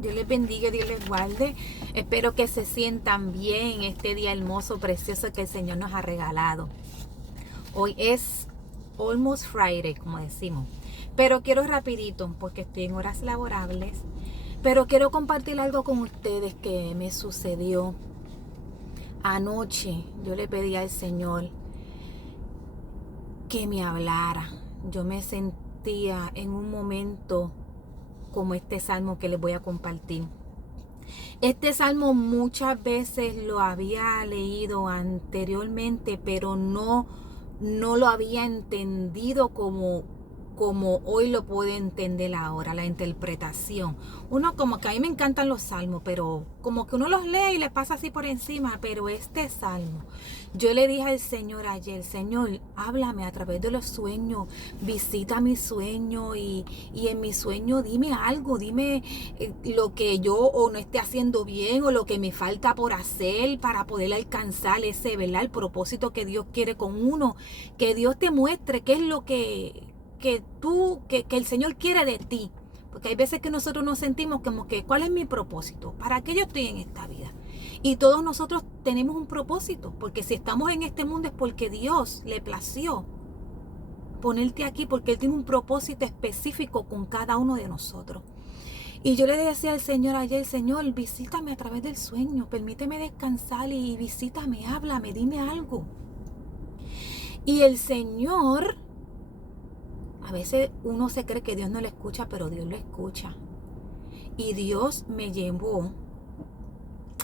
Dios les bendiga, Dios les guarde. Espero que se sientan bien este día hermoso, precioso que el Señor nos ha regalado. Hoy es Almost Friday, como decimos. Pero quiero rapidito, porque estoy en horas laborables, pero quiero compartir algo con ustedes que me sucedió anoche. Yo le pedí al Señor que me hablara. Yo me sentía en un momento como este salmo que les voy a compartir. Este salmo muchas veces lo había leído anteriormente, pero no lo había entendido como hoy lo puedo entender ahora, la interpretación. Uno como que a mí me encantan los salmos, pero como que uno los lee y le pasa así por encima, pero este salmo, yo le dije al Señor ayer, Señor, háblame a través de los sueños, visita mi sueño y en mi sueño dime algo, dime lo que yo o no esté haciendo bien o lo que me falta por hacer para poder alcanzar ese, ¿verdad? El propósito que Dios quiere con uno, que Dios te muestre qué es lo que el Señor quiere de ti. Porque hay veces que nosotros nos sentimos como que, ¿cuál es mi propósito? ¿Para qué yo estoy en esta vida? Y todos nosotros tenemos un propósito, porque si estamos en este mundo es porque Dios le plació ponerte aquí, porque Él tiene un propósito específico con cada uno de nosotros. Y yo le decía al Señor ayer, Señor, visítame a través del sueño, permíteme descansar y visítame, háblame, dime algo. Y el Señor, a veces uno se cree que Dios no lo escucha, pero Dios lo escucha. Y Dios me llevó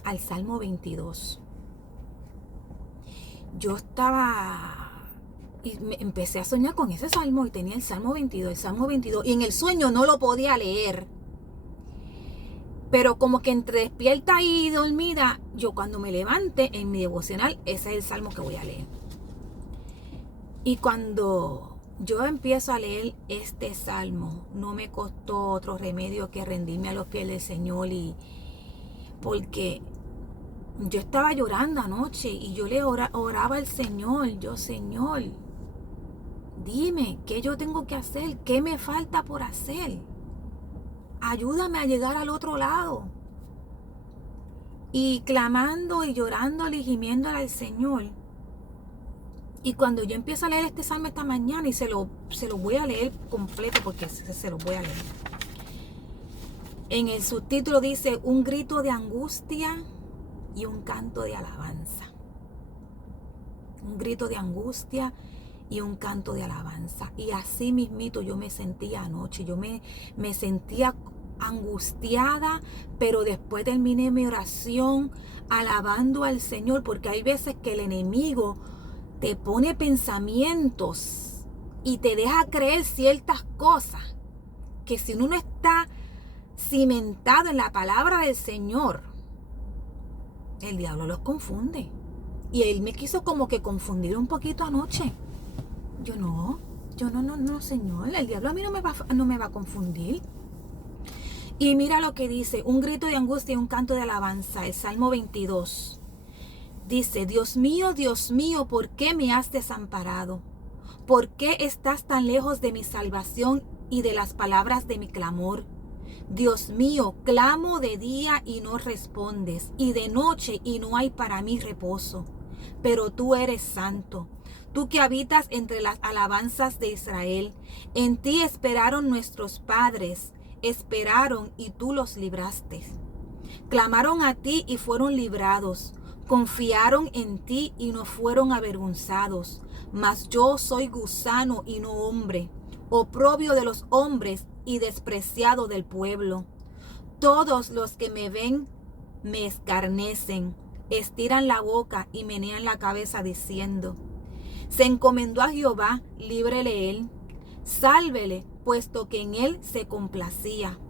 al Salmo 22. Yo estaba y empecé a soñar con ese salmo y tenía el Salmo 22, y en el sueño no lo podía leer. Pero como que entre despierta y dormida, yo cuando me levante en mi devocional, ese es el salmo que voy a leer. Y cuando yo empiezo a leer este salmo, no me costó otro remedio que rendirme a los pies del Señor, y porque yo estaba llorando anoche y yo le oraba al Señor, Señor, dime qué yo tengo que hacer, qué me falta por hacer. Ayúdame a llegar al otro lado. Y clamando y llorándole y gimiéndole al Señor. Y cuando yo empiezo a leer este salmo esta mañana, y se lo voy a leer completo porque se lo voy a leer. En el subtítulo dice, un grito de angustia y un canto de alabanza. Un grito de angustia y un canto de alabanza. Y así mismito yo me sentía anoche. Yo me sentía angustiada, pero después terminé mi oración alabando al Señor, porque hay veces que el enemigo te pone pensamientos y te deja creer ciertas cosas que si uno no está cimentado en la palabra del Señor, el diablo los confunde. Y él me quiso como que confundir un poquito anoche. Yo no, Señor, el diablo a mí no me va a confundir. Y mira lo que dice, un grito de angustia y un canto de alabanza, el Salmo 22. Dice, Dios mío, ¿por qué me has desamparado? ¿Por qué estás tan lejos de mi salvación y de las palabras de mi clamor? Dios mío, clamo de día y no respondes, y de noche y no hay para mí reposo. Pero tú eres santo, tú que habitas entre las alabanzas de Israel. En ti esperaron nuestros padres, esperaron y tú los libraste. Clamaron a ti y fueron librados. Confiaron en ti y no fueron avergonzados. Mas yo soy gusano y no hombre, oprobio de los hombres y despreciado del pueblo. Todos los que me ven me escarnecen, estiran la boca y menean la cabeza diciendo, se encomendó a Jehová, líbrele él, sálvele, puesto que en él se complacía.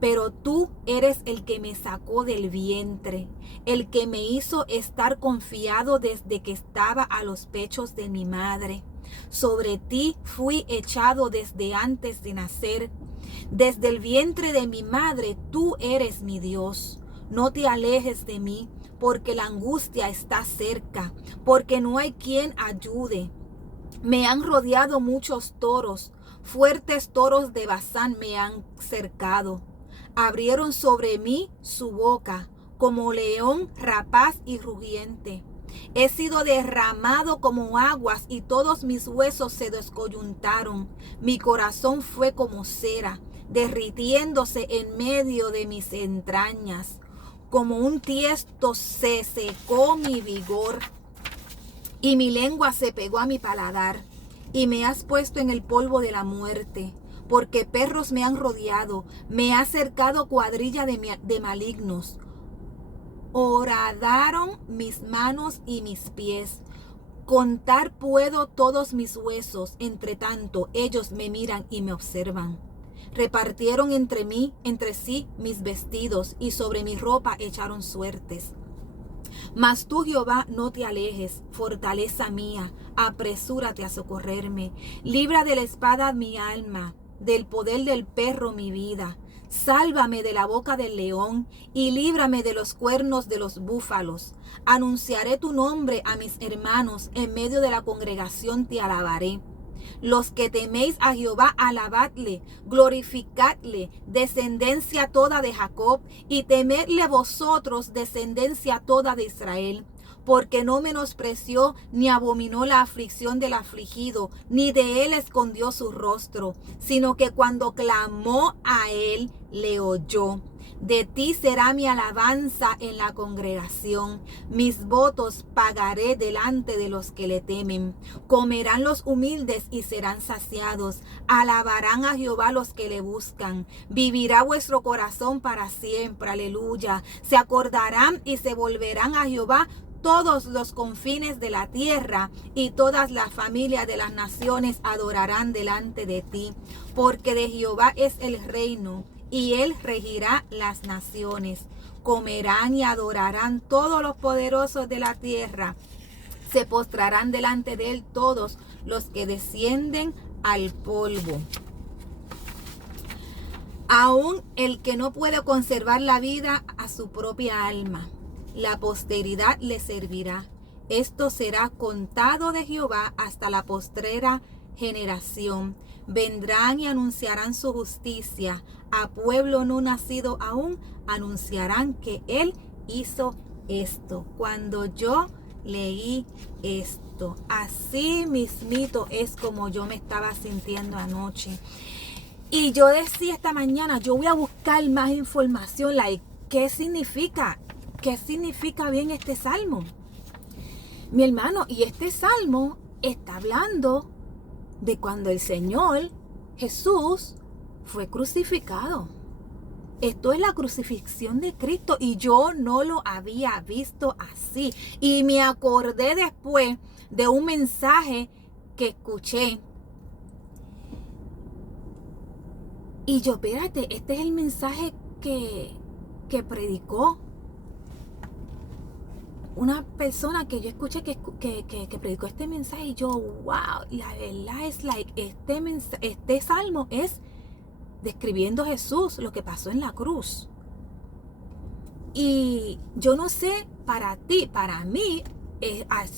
Pero tú eres el que me sacó del vientre, el que me hizo estar confiado desde que estaba a los pechos de mi madre. Sobre ti fui echado desde antes de nacer. Desde el vientre de mi madre tú eres mi Dios. No te alejes de mí, porque la angustia está cerca, porque no hay quien ayude. Me han rodeado muchos toros, fuertes toros de Basán me han cercado. Abrieron sobre mí su boca, como león rapaz y rugiente. He sido derramado como aguas y todos mis huesos se descoyuntaron. Mi corazón fue como cera, derritiéndose en medio de mis entrañas. Como un tiesto se secó mi vigor y mi lengua se pegó a mi paladar. Y me has puesto en el polvo de la muerte, porque perros me han rodeado, me ha cercado cuadrilla de malignos. Horadaron mis manos y mis pies. Contar puedo todos mis huesos, entre tanto ellos me miran y me observan. Repartieron entre sí mis vestidos, y sobre mi ropa echaron suertes. Mas tú, Jehová, no te alejes, fortaleza mía, apresúrate a socorrerme. Libra de la espada mi alma, del poder del perro mi vida. Sálvame de la boca del león y líbrame de los cuernos de los búfalos. Anunciaré tu nombre a mis hermanos, en medio de la congregación te alabaré. Los que teméis a Jehová, alabadle, glorificadle, descendencia toda de Jacob, y temedle vosotros, descendencia toda de Israel. Porque no menospreció ni abominó la aflicción del afligido, ni de él escondió su rostro, sino que cuando clamó a él, le oyó. De ti será mi alabanza en la congregación. Mis votos pagaré delante de los que le temen. Comerán los humildes y serán saciados. Alabarán a Jehová los que le buscan. Vivirá vuestro corazón para siempre. Aleluya. Se acordarán y se volverán a Jehová todos los confines de la tierra, y todas las familias de las naciones adorarán delante de ti. Porque de Jehová es el reino, y él regirá las naciones. Comerán y adorarán todos los poderosos de la tierra. Se postrarán delante de él todos los que descienden al polvo. Aún el que no puede conservar la vida a su propia alma, la posteridad le servirá. Esto será contado de Jehová hasta la postrera generación. Vendrán y anunciarán su justicia. A pueblo no nacido aún anunciarán que él hizo esto. Cuando yo leí esto, así mismito es como yo me estaba sintiendo anoche. Y yo decía esta mañana, yo voy a buscar más información, ¿qué significa? ¿Qué significa bien este salmo? Mi hermano, y este salmo está hablando de cuando el Señor Jesús fue crucificado. Esto es la crucifixión de Cristo y yo no lo había visto así. Y me acordé después de un mensaje que escuché. Y yo, espérate, este es el mensaje que predicó una persona que yo escuché que predicó este mensaje, y yo, wow, la verdad es este salmo es describiendo a Jesús, lo que pasó en la cruz. Y yo no sé, para ti, para mí,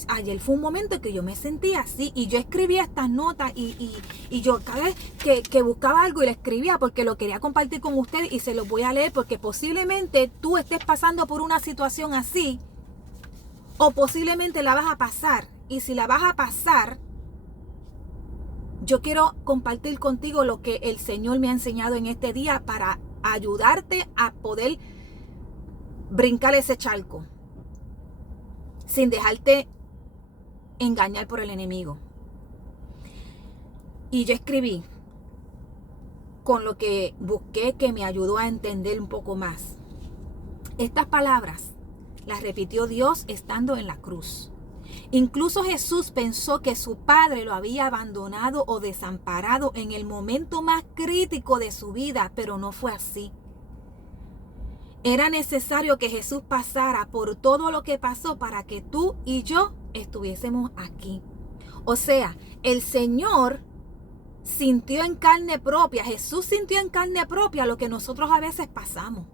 ayer fue un momento en que yo me sentí así, y yo escribía estas notas, y yo cada vez que buscaba algo y lo escribía porque lo quería compartir con ustedes, y se los voy a leer porque posiblemente tú estés pasando por una situación así, o posiblemente la vas a pasar. Y si la vas a pasar, yo quiero compartir contigo lo que el Señor me ha enseñado en este día para ayudarte a poder brincar ese charco sin dejarte engañar por el enemigo. Y yo escribí con lo que busqué, que me ayudó a entender un poco más. Estas palabras las repitió Dios estando en la cruz. Incluso Jesús pensó que su Padre lo había abandonado o desamparado en el momento más crítico de su vida, pero no fue así. Era necesario que Jesús pasara por todo lo que pasó para que tú y yo estuviésemos aquí. O sea, el Señor sintió en carne propia, Jesús sintió en carne propia lo que nosotros a veces pasamos.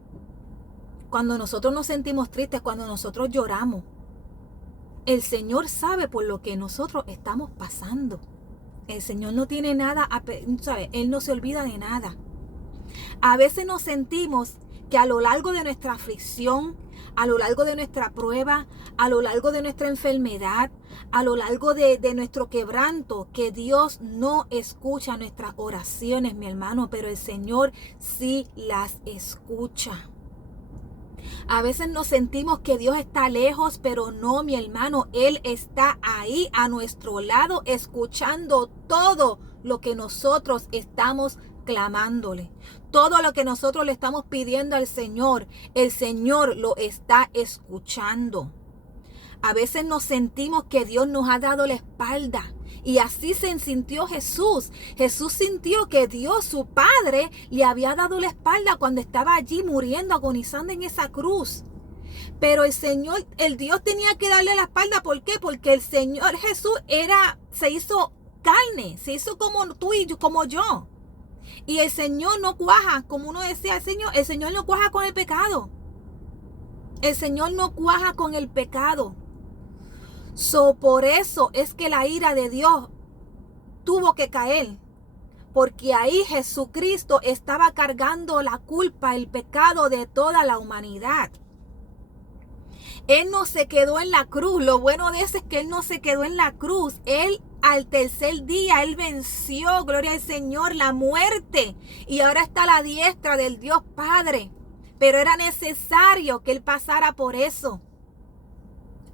Cuando nosotros nos sentimos tristes, cuando nosotros lloramos, el Señor sabe por lo que nosotros estamos pasando. El Señor no tiene nada, ¿sabe? Él no se olvida de nada. A veces nos sentimos que a lo largo de nuestra aflicción, a lo largo de nuestra prueba, a lo largo de nuestra enfermedad, a lo largo de nuestro quebranto, que Dios no escucha nuestras oraciones, mi hermano, pero el Señor sí las escucha. A veces nos sentimos que Dios está lejos, pero no, mi hermano, Él está ahí a nuestro lado, escuchando todo lo que nosotros estamos clamándole. Todo lo que nosotros le estamos pidiendo al Señor, el Señor lo está escuchando. A veces nos sentimos que Dios nos ha dado la espalda. Y así se sintió Jesús. Jesús sintió que Dios, su Padre, le había dado la espalda cuando estaba allí muriendo, agonizando en esa cruz. Pero el Señor, el Dios tenía que darle la espalda. ¿Por qué? Porque el Señor Jesús se hizo carne, se hizo como tú y yo, como yo. Y el Señor no cuaja, como uno decía, el Señor no cuaja con el pecado. El Señor no cuaja con el pecado. Por eso es que la ira de Dios tuvo que caer. Porque ahí Jesucristo estaba cargando la culpa, el pecado de toda la humanidad. Él no se quedó en la cruz. Lo bueno de eso es que Él no se quedó en la cruz. Él al tercer día, Él venció, gloria al Señor, la muerte. Y ahora está a la diestra del Dios Padre. Pero era necesario que Él pasara por eso.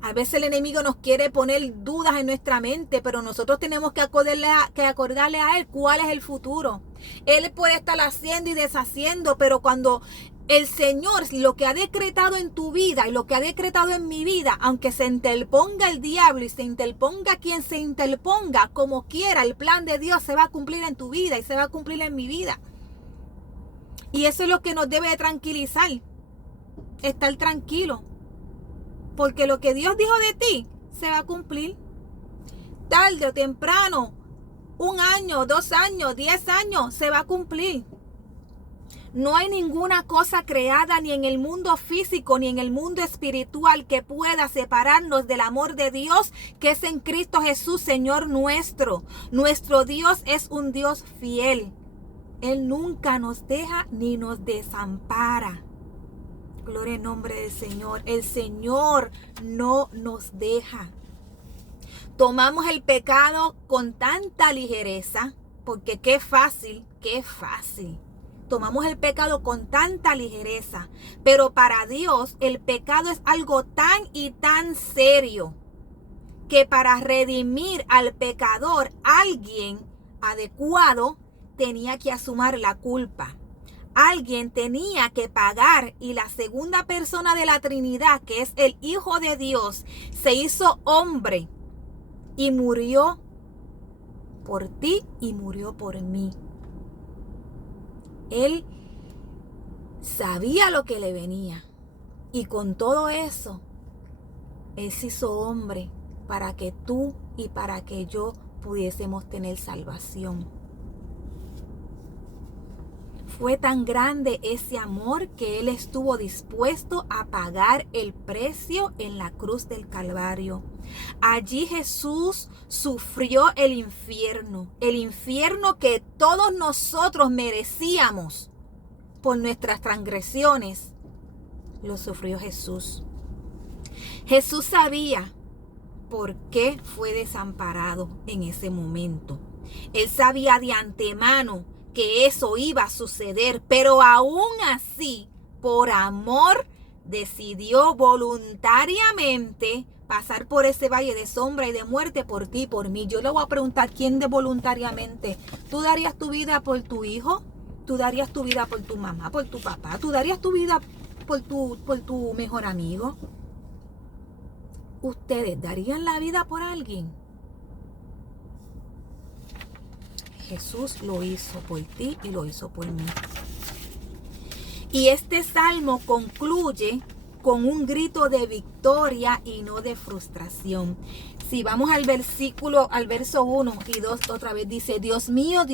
A veces el enemigo nos quiere poner dudas en nuestra mente, pero nosotros tenemos que acordarle a Él cuál es el futuro. Él puede estar haciendo y deshaciendo, pero cuando el Señor, lo que ha decretado en tu vida y lo que ha decretado en mi vida, aunque se interponga el diablo y se interponga quien se interponga, como quiera, el plan de Dios se va a cumplir en tu vida y se va a cumplir en mi vida. Y eso es lo que nos debe de tranquilizar, estar tranquilo. Porque lo que Dios dijo de ti se va a cumplir. Tarde o temprano, 1 año, 2 años, 10 años, se va a cumplir. No hay ninguna cosa creada ni en el mundo físico ni en el mundo espiritual que pueda separarnos del amor de Dios que es en Cristo Jesús, Señor nuestro. Nuestro Dios es un Dios fiel. Él nunca nos deja ni nos desampara. Gloria al nombre del Señor. El Señor no nos deja. Tomamos el pecado con tanta ligereza, porque qué fácil. Tomamos el pecado con tanta ligereza, pero para Dios el pecado es algo tan y tan serio que para redimir al pecador alguien adecuado tenía que asumir la culpa. Alguien tenía que pagar y la segunda persona de la Trinidad, que es el Hijo de Dios, se hizo hombre y murió por ti y murió por mí. Él sabía lo que le venía y con todo eso, Él se hizo hombre para que tú y para que yo pudiésemos tener salvación. Fue tan grande ese amor que Él estuvo dispuesto a pagar el precio en la cruz del Calvario. Allí Jesús sufrió el infierno que todos nosotros merecíamos por nuestras transgresiones. Lo sufrió Jesús. Jesús sabía por qué fue desamparado en ese momento. Él sabía de antemano que eso iba a suceder, pero aún así, por amor, decidió voluntariamente pasar por ese valle de sombra y de muerte por ti y por mí. Yo le voy a preguntar, ¿quién de voluntariamente? ¿Tú darías tu vida por tu hijo? ¿Tú darías tu vida por tu mamá, por tu papá? ¿Tú darías tu vida por tu mejor amigo? ¿Ustedes darían la vida por alguien? Jesús lo hizo por ti y lo hizo por mí. Y este salmo concluye con un grito de victoria y no de frustración. Si vamos al verso 1 y 2 otra vez dice: Dios mío,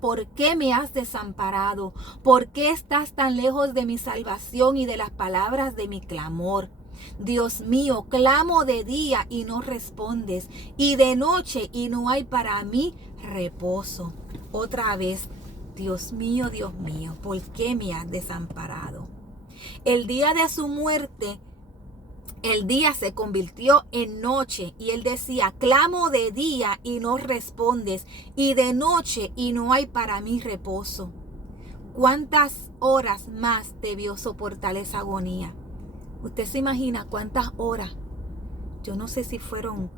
¿por qué me has desamparado? ¿Por qué estás tan lejos de mi salvación y de las palabras de mi clamor? Dios mío, clamo de día y no respondes, y de noche y no hay para mí reposo. Otra vez, Dios mío, ¿por qué me has desamparado? El día de su muerte, el día se convirtió en noche y él decía, clamo de día y no respondes, y de noche y no hay para mí reposo. ¿Cuántas horas más debió soportar esa agonía? ¿Usted se imagina cuántas horas? Yo no sé si fueron,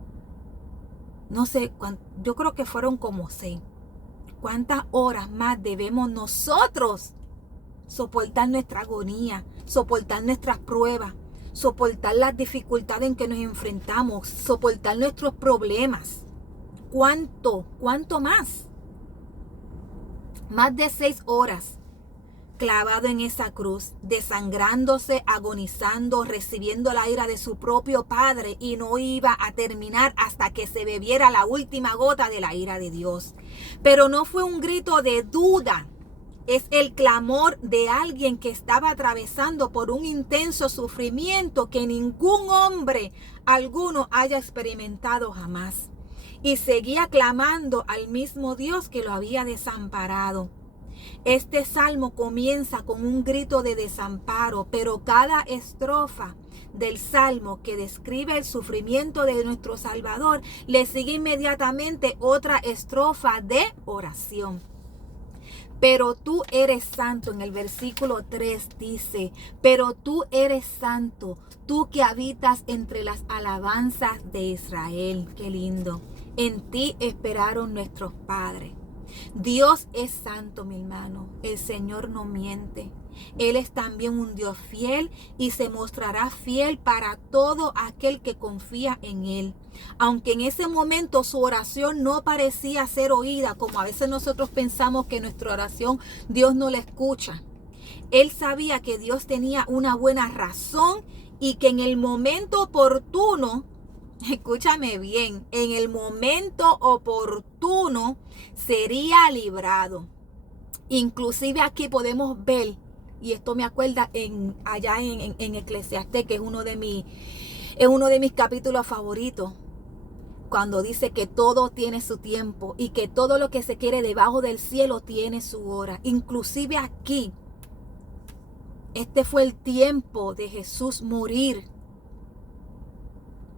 yo creo que fueron como 6. ¿Cuántas horas más debemos nosotros soportar nuestra agonía, soportar nuestras pruebas, soportar las dificultades en que nos enfrentamos, soportar nuestros problemas? ¿Cuánto más? Más de 6 horas clavado en esa cruz, desangrándose, agonizando, recibiendo la ira de su propio Padre, y no iba a terminar hasta que se bebiera la última gota de la ira de Dios. Pero no fue un grito de duda, es el clamor de alguien que estaba atravesando por un intenso sufrimiento que ningún hombre alguno haya experimentado jamás. Y seguía clamando al mismo Dios que lo había desamparado. Este salmo comienza con un grito de desamparo, pero cada estrofa del salmo que describe el sufrimiento de nuestro Salvador le sigue inmediatamente otra estrofa de oración. Pero tú eres santo, en el versículo 3 dice, pero tú eres santo, tú que habitas entre las alabanzas de Israel. Qué lindo. En ti esperaron nuestros padres. Dios es santo, mi hermano. El Señor no miente. Él es también un Dios fiel y se mostrará fiel para todo aquel que confía en Él. Aunque en ese momento su oración no parecía ser oída, como a veces nosotros pensamos que nuestra oración Dios no la escucha. Él sabía que Dios tenía una buena razón y que en el momento oportuno, escúchame bien, en el momento oportuno sería librado. Inclusive aquí podemos ver, y esto me acuerda allá en Eclesiastés, que es uno de mis capítulos favoritos, cuando dice que todo tiene su tiempo y que todo lo que se quiere debajo del cielo tiene su hora. Inclusive aquí, este fue el tiempo de Jesús morir.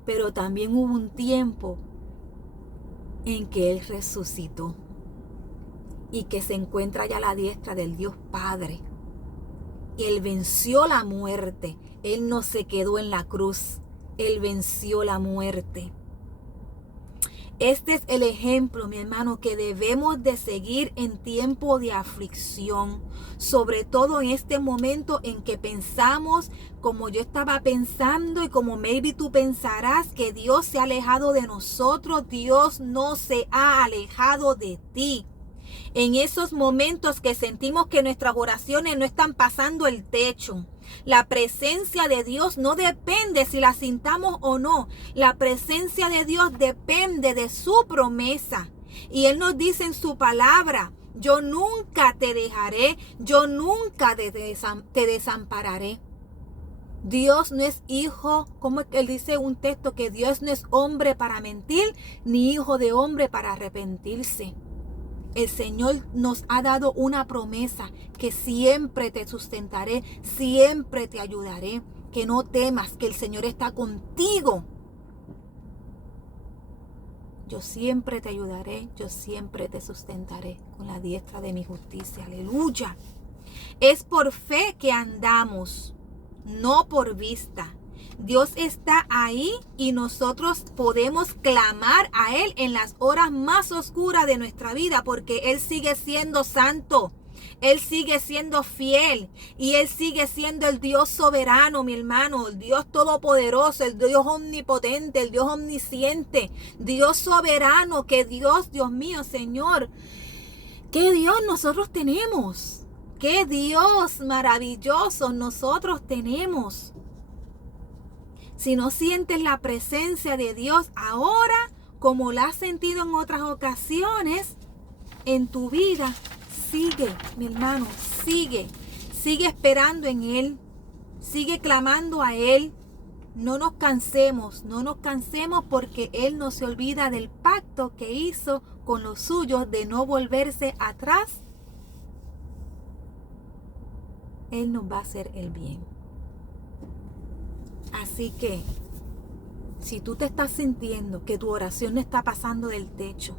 Pero también hubo un tiempo en que Él resucitó y que se encuentra ya a la diestra del Dios Padre. Él venció la muerte. Él no se quedó en la cruz. Él venció la muerte. Este es el ejemplo, mi hermano, que debemos de seguir en tiempo de aflicción. Sobre todo en este momento en que pensamos, como yo estaba pensando y como maybe tú pensarás, que Dios se ha alejado de nosotros. Dios no se ha alejado de ti. En esos momentos que sentimos que nuestras oraciones no están pasando el techo, la presencia de Dios no depende si la sintamos o no. La presencia de Dios depende de su promesa. Y Él nos dice en su palabra, yo nunca te dejaré, yo nunca te desampararé. Dios no es hijo, como Él dice un texto, que Dios no es hombre para mentir, ni hijo de hombre para arrepentirse. El Señor nos ha dado una promesa, que siempre te sustentaré, siempre te ayudaré, que no temas, que el Señor está contigo. Yo siempre te ayudaré, yo siempre te sustentaré con la diestra de mi justicia. Aleluya. Es por fe que andamos, no por vista. Dios está ahí y nosotros podemos clamar a Él en las horas más oscuras de nuestra vida, porque Él sigue siendo santo, Él sigue siendo fiel y Él sigue siendo el Dios soberano, mi hermano, el Dios todopoderoso, el Dios omnipotente, el Dios omnisciente, Dios soberano. Que Dios, Dios mío, Señor, qué Dios nosotros tenemos, qué Dios maravilloso nosotros tenemos. Si no sientes la presencia de Dios ahora, como la has sentido en otras ocasiones en tu vida, sigue, mi hermano, sigue esperando en Él, sigue clamando a Él. No nos cansemos porque Él no se olvida del pacto que hizo con los suyos de no volverse atrás Él nos va a hacer el bien. Así que, si tú te estás sintiendo que tu oración no está pasando del techo,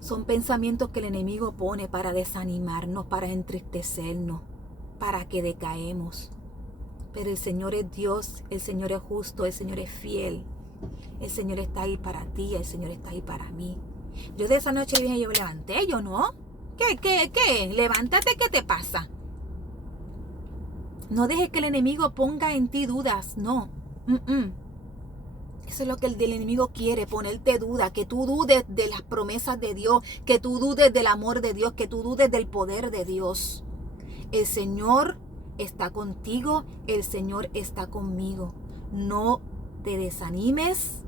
son pensamientos que el enemigo pone para desanimarnos, para entristecernos, para que decaemos. Pero el Señor es Dios, el Señor es justo, el Señor es fiel. El Señor está ahí para ti, el Señor está ahí para mí. Yo de esa noche dije, yo me levanté, yo no. ¿Qué? Levántate, ¿qué te pasa? No dejes que el enemigo ponga en ti dudas, no. Eso es lo que el enemigo quiere, ponerte duda, que tú dudes de las promesas de Dios, que tú dudes del amor de Dios, que tú dudes del poder de Dios. El Señor está contigo, el Señor está conmigo. No te desanimes,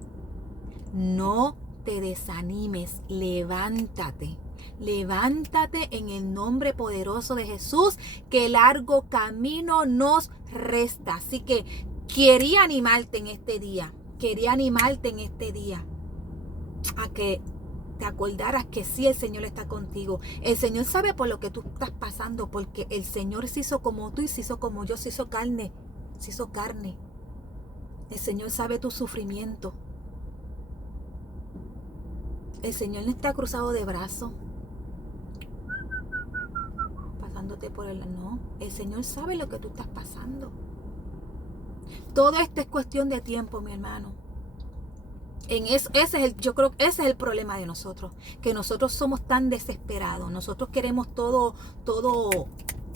no te desanimes, levántate. Levántate en el nombre poderoso de Jesús, que largo camino nos resta. Así que quería animarte en este día. A que te acordaras que sí, el Señor está contigo. El Señor sabe por lo que tú estás pasando, porque el Señor se hizo como tú y se hizo como yo, se hizo carne. El Señor sabe tu sufrimiento. El Señor no está cruzado de brazos, pasándote por el... No, el Señor sabe lo que tú estás pasando. Todo esto es cuestión de tiempo, mi hermano. Yo creo que ese es el problema de nosotros, que nosotros somos tan desesperados. Nosotros queremos todo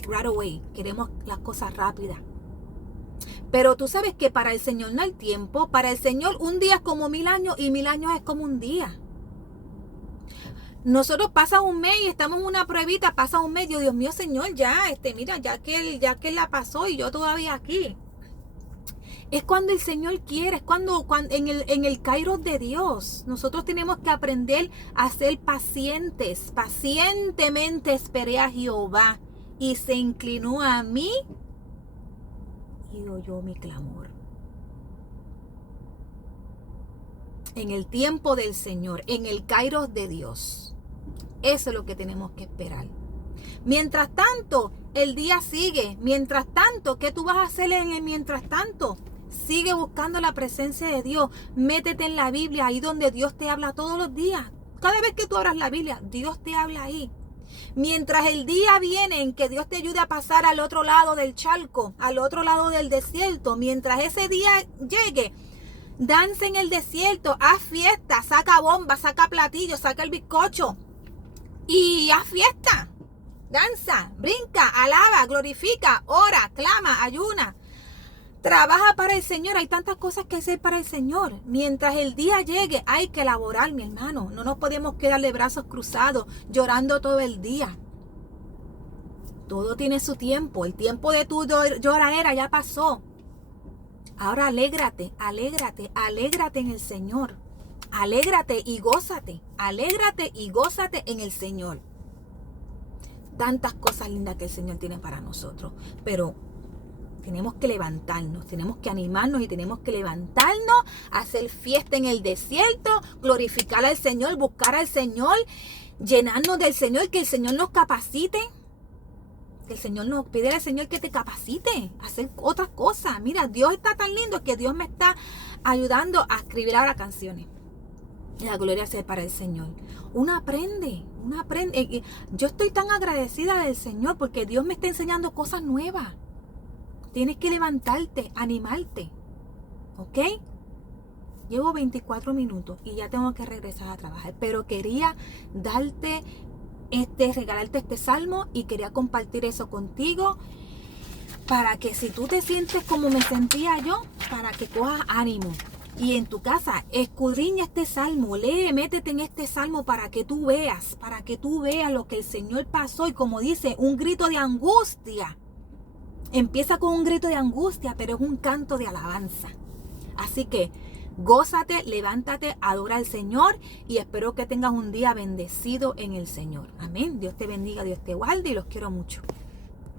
right away, queremos las cosas rápidas. Pero tú sabes que para el Señor no hay tiempo. Para el Señor un día es como 1000 años y 1000 años es como un día. Nosotros pasa un mes y estamos en una pruebita, pasa un mes, Dios mío, Señor, mira, ya que él la pasó y yo todavía aquí. Es cuando el Señor quiere, es cuando en el kairos de Dios. Nosotros tenemos que aprender a ser pacientes. Pacientemente esperé a Jehová y se inclinó a mí y oyó mi clamor. En el tiempo del Señor, en el kairos de Dios. Eso es lo que tenemos que esperar. Mientras tanto, el día sigue. Mientras tanto, ¿qué tú vas a hacer en el mientras tanto? Sigue buscando la presencia de Dios. Métete en la Biblia, ahí donde Dios te habla todos los días. Cada vez que tú abras la Biblia, Dios te habla ahí. Mientras el día viene en que Dios te ayude a pasar al otro lado del charco, al otro lado del desierto, mientras ese día llegue, danza en el desierto, haz fiesta, saca bomba, saca platillo, saca el bizcocho y haz fiesta. Danza, brinca, alaba, glorifica, ora, clama, ayuna. Trabaja para el Señor. Hay tantas cosas que hacer para el Señor. Mientras el día llegue, hay que laborar, mi hermano. No nos podemos quedar de brazos cruzados, llorando todo el día. Todo tiene su tiempo. El tiempo de tu lloradera ya pasó. Ahora alégrate en el Señor. Alégrate y gózate en el Señor. Tantas cosas lindas que el Señor tiene para nosotros. Pero tenemos que levantarnos, tenemos que animarnos y tenemos que levantarnos, hacer fiesta en el desierto, glorificar al Señor, buscar al Señor, llenarnos del Señor, que el Señor nos capacite. Que el Señor nos pide al Señor que te capacite a hacer otras cosas. Mira, Dios está tan lindo que Dios me está ayudando a escribir ahora canciones. Y la gloria sea para el Señor. Uno aprende. Yo estoy tan agradecida del Señor porque Dios me está enseñando cosas nuevas. Tienes que levantarte, animarte. ¿Ok? Llevo 24 minutos y ya tengo que regresar a trabajar. Pero quería regalarte este salmo y quería compartir eso contigo para que si tú te sientes como me sentía yo, para que cojas ánimo. Y en tu casa, escudriña este salmo, lee, métete en este salmo para que tú veas lo que el Señor pasó. Y como dice, un grito de angustia. Empieza con un grito de angustia, pero es un canto de alabanza. Así que gózate, levántate, adora al Señor y espero que tengas un día bendecido en el Señor. Amén. Dios te bendiga, Dios te guarde y los quiero mucho.